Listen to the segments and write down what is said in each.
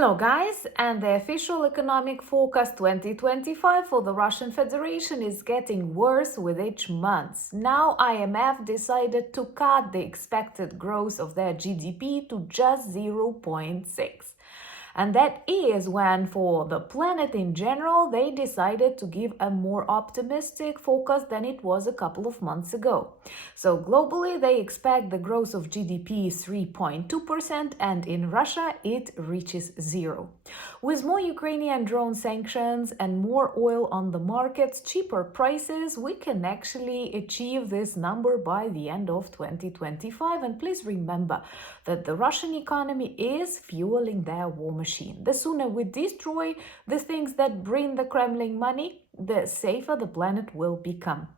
Hello guys, and the official economic forecast 2025 for the Russian Federation is getting worse with each month. Now IMF decided to cut the expected growth of their GDP to just 0.6. And that is when, for the planet in general, they decided to give a more optimistic focus than it was a couple of months ago. So globally, they expect the growth of GDP 3.2%, and in Russia, it reaches zero. With more Ukrainian drone sanctions and more oil on the markets, cheaper prices, we can actually achieve this number by the end of 2025. And please remember that the Russian economy is fueling their war machine. The sooner we destroy the things that bring the Kremlin money, the safer the planet will become.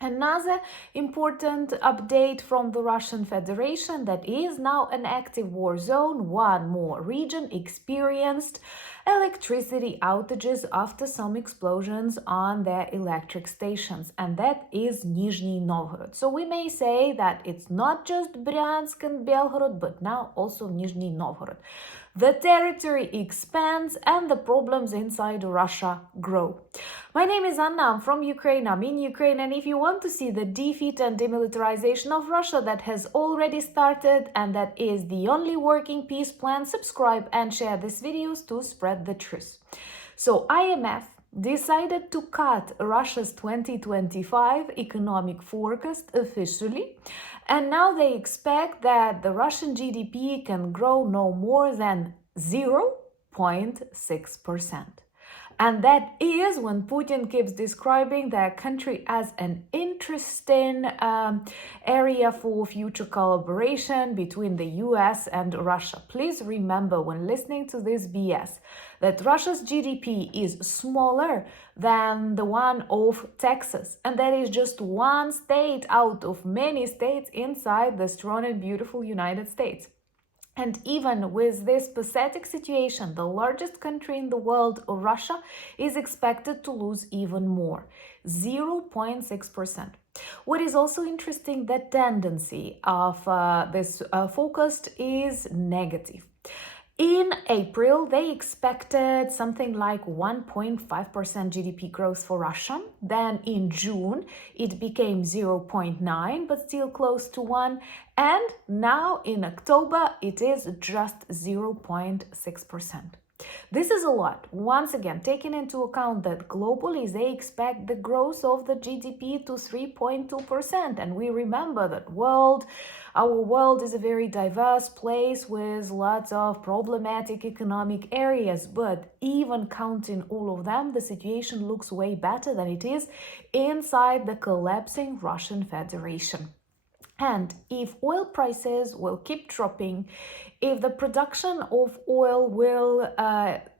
Another important update from the Russian Federation, that is now an active war zone. One more region experienced electricity outages after some explosions on their electric stations, and that is Nizhny Novgorod. So we may say that it's not just Bryansk and Belgorod, but now also Nizhny Novgorod. The territory expands and the problems inside Russia grow. My name is Anna, I'm from Ukraine, I'm in Ukraine, and if you want to see the defeat and demilitarization of Russia that has already started and that is the only working peace plan, subscribe and share these videos to spread the truth. So IMF decided to cut Russia's 2025 economic forecast officially, and now they expect that the Russian GDP can grow no more than 0.6%. And that is when Putin keeps describing their country as an interesting area for future collaboration between the US and Russia. Please remember when listening to this BS that Russia's GDP is smaller than the one of Texas. And that is just one state out of many states inside the strong and beautiful United States. And even with this pathetic situation, the largest country in the world, Russia, is expected to lose even more, 0.6%. What is also interesting, the tendency of this forecast is negative. In April, they expected something like 1.5% GDP growth for Russia. Then in June, it became 0.9, but still close to 1. And now in October, it is just 0.6%. This is a lot. Once again, taking into account that globally they expect the growth of the GDP to 3.2%. And we remember that our world is a very diverse place with lots of problematic economic areas. But even counting all of them, the situation looks way better than it is inside the collapsing Russian Federation. And if oil prices will keep dropping, if the production of oil will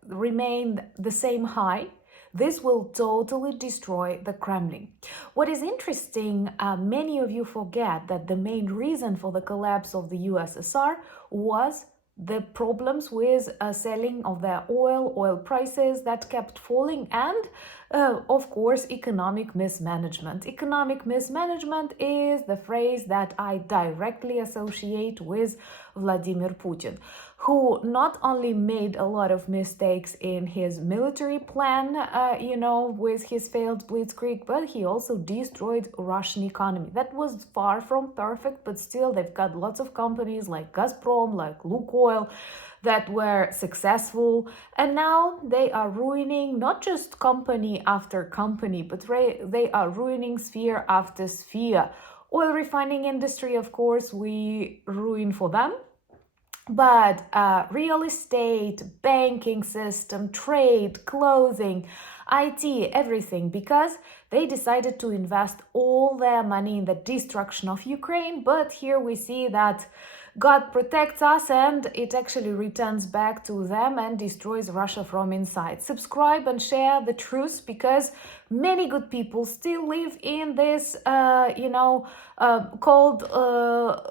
remain the same high, this will totally destroy the Kremlin. What is interesting, many of you forget that the main reason for the collapse of the USSR was the problems with selling of their oil prices that kept falling, and of course, economic mismanagement. Economic mismanagement is the phrase that I directly associate with Vladimir Putin, who not only made a lot of mistakes in his military plan, with his failed blitzkrieg, but he also destroyed Russian economy. That was far from perfect, but still they've got lots of companies like Gazprom, like Lukoil, that were successful, and now they are ruining not just company after company, but they are ruining sphere after sphere. Oil refining industry, of course, we ruin for them. But real estate, banking system, trade, clothing, IT, everything, because they decided to invest all their money in the destruction of Ukraine. But here we see that God protects us and it actually returns back to them and destroys Russia from inside. Subscribe and share the truth, because many good people still live in this, Cold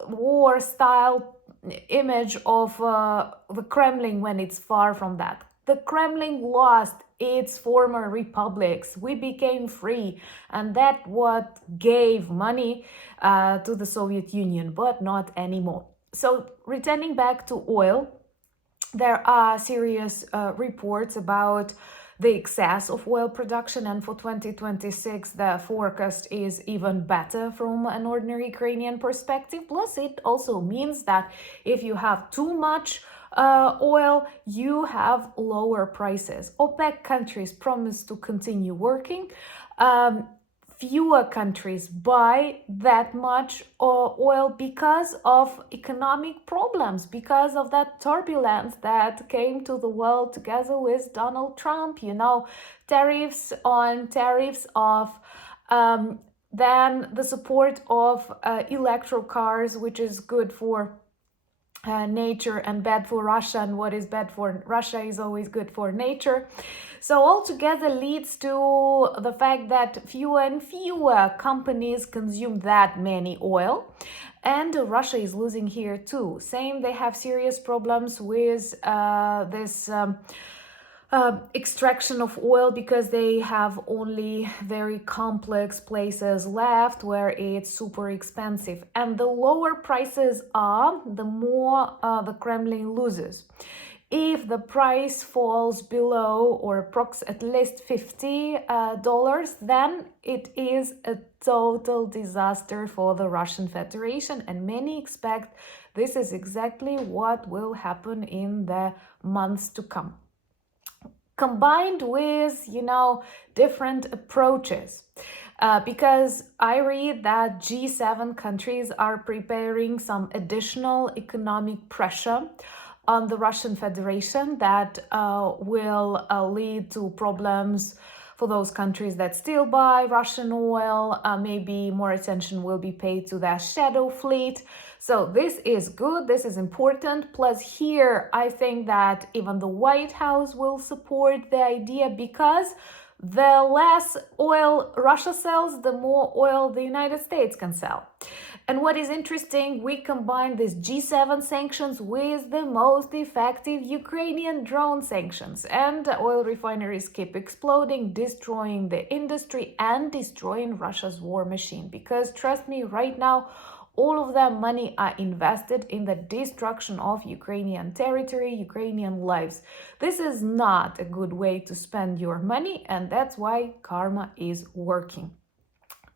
War style image of the Kremlin, when it's far from that. The Kremlin lost its former republics. We became free, and that what gave money to the Soviet Union, but not anymore. So returning back to oil, there are serious reports about the excess of oil production, and for 2026 the forecast is even better from an ordinary Ukrainian perspective. Plus, it also means that if you have too much oil, you have lower prices. OPEC countries promise to continue working. Fewer countries buy that much oil because of economic problems, because of that turbulence that came to the world together with Donald Trump, tariffs on tariffs of then the support of electro cars, which is good for nature and bad for Russia, and what is bad for Russia is always good for nature. So altogether leads to the fact that fewer and fewer companies consume that many oil, and Russia is losing here too. Same, they have serious problems with this extraction of oil, because they have only very complex places left where it's super expensive. And the lower prices are, the more the Kremlin loses. If the price falls below or at least $50, then it is a total disaster for the Russian Federation, and many expect this is exactly what will happen in the months to come. Combined with, different approaches. Because I read that G7 countries are preparing some additional economic pressure on the Russian Federation that will lead to problems for those countries that still buy Russian oil. Maybe more attention will be paid to their shadow fleet. So this is good, this is important. Plus here, I think that even the White House will support the idea, because the less oil Russia sells, the more oil the United States can sell. And what is interesting, we combine these G7 sanctions with the most effective Ukrainian drone sanctions, and oil refineries keep exploding, destroying the industry and destroying Russia's war machine. Because trust me, right now, all of their money are invested in the destruction of Ukrainian territory, Ukrainian lives. This is not a good way to spend your money, and that's why karma is working.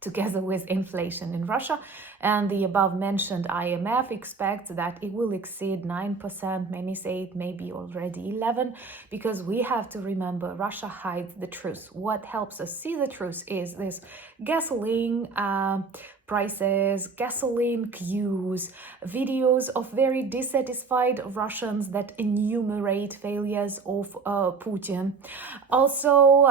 Together with inflation in Russia, and the above-mentioned IMF expects that it will exceed 9%, many say it may be already 11%, because we have to remember Russia hides the truth. What helps us see the truth is this gasoline prices, gasoline queues, videos of very dissatisfied Russians that enumerate failures of Putin. Also,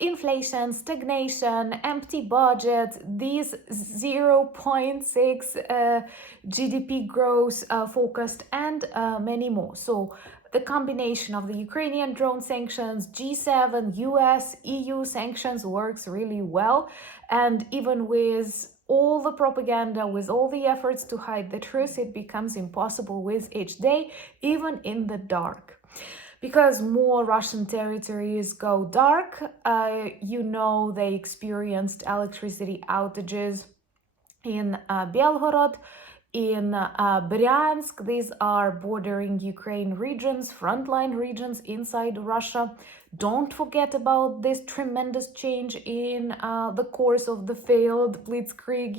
inflation, stagnation, empty budget, these 0.6 GDP growth forecast, and many more. So the combination of the Ukrainian drone sanctions, G7, US, EU sanctions works really well. And even with all the propaganda, with all the efforts to hide the truth, it becomes impossible with each day, even in the dark. Because more Russian territories go dark, they experienced electricity outages in Belgorod, in Bryansk. These are bordering Ukraine regions, frontline regions inside Russia. Don't forget about this tremendous change in the course of the failed blitzkrieg,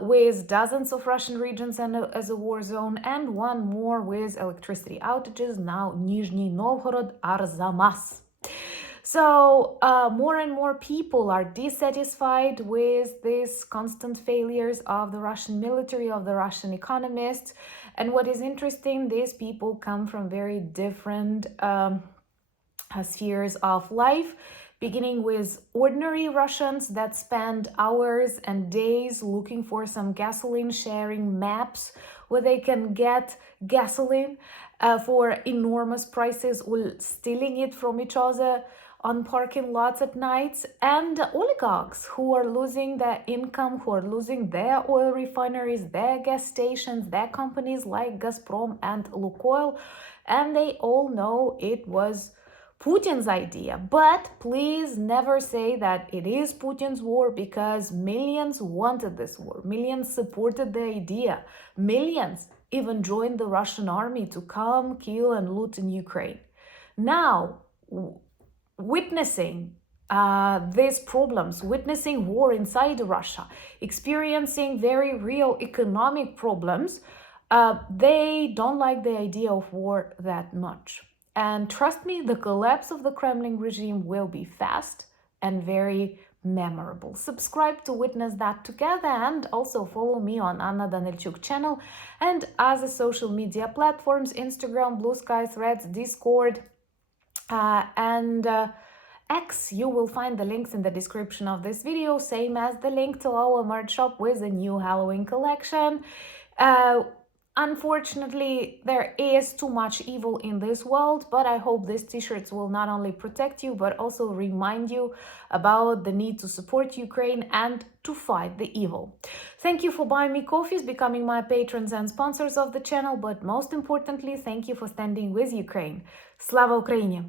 with dozens of Russian regions as a war zone, and one more with electricity outages, now Nizhny Novgorod, Arzamas. So more and more people are dissatisfied with these constant failures of the Russian military, of the Russian economists. And what is interesting, these people come from very different spheres of life, beginning with ordinary Russians that spend hours and days looking for some gasoline sharing maps where they can get gasoline for enormous prices, or stealing it from each other on parking lots at nights, and oligarchs who are losing their income, who are losing their oil refineries, their gas stations, their companies like Gazprom and Lukoil, and they all know it was Putin's idea. But please never say that it is Putin's war, because millions wanted this war. Millions supported the idea. Millions even joined the Russian army to come, kill, and loot in Ukraine. Now, witnessing these problems, witnessing war inside Russia, experiencing very real economic problems, they don't like the idea of war that much. And trust me, the collapse of the Kremlin regime will be fast and very memorable. Subscribe to witness that together, and also follow me on Anna Danilchuk channel and other social media platforms: Instagram, Blue Sky, Threads, Discord, and X. You will find the links in the description of this video, same as the link to our merch shop with a new Halloween collection. Unfortunately, there is too much evil in this world, but I hope these t-shirts will not only protect you, but also remind you about the need to support Ukraine and to fight the evil. Thank you for buying me coffees, becoming my patrons and sponsors of the channel, but most importantly, thank you for standing with Ukraine. Slava Ukraini!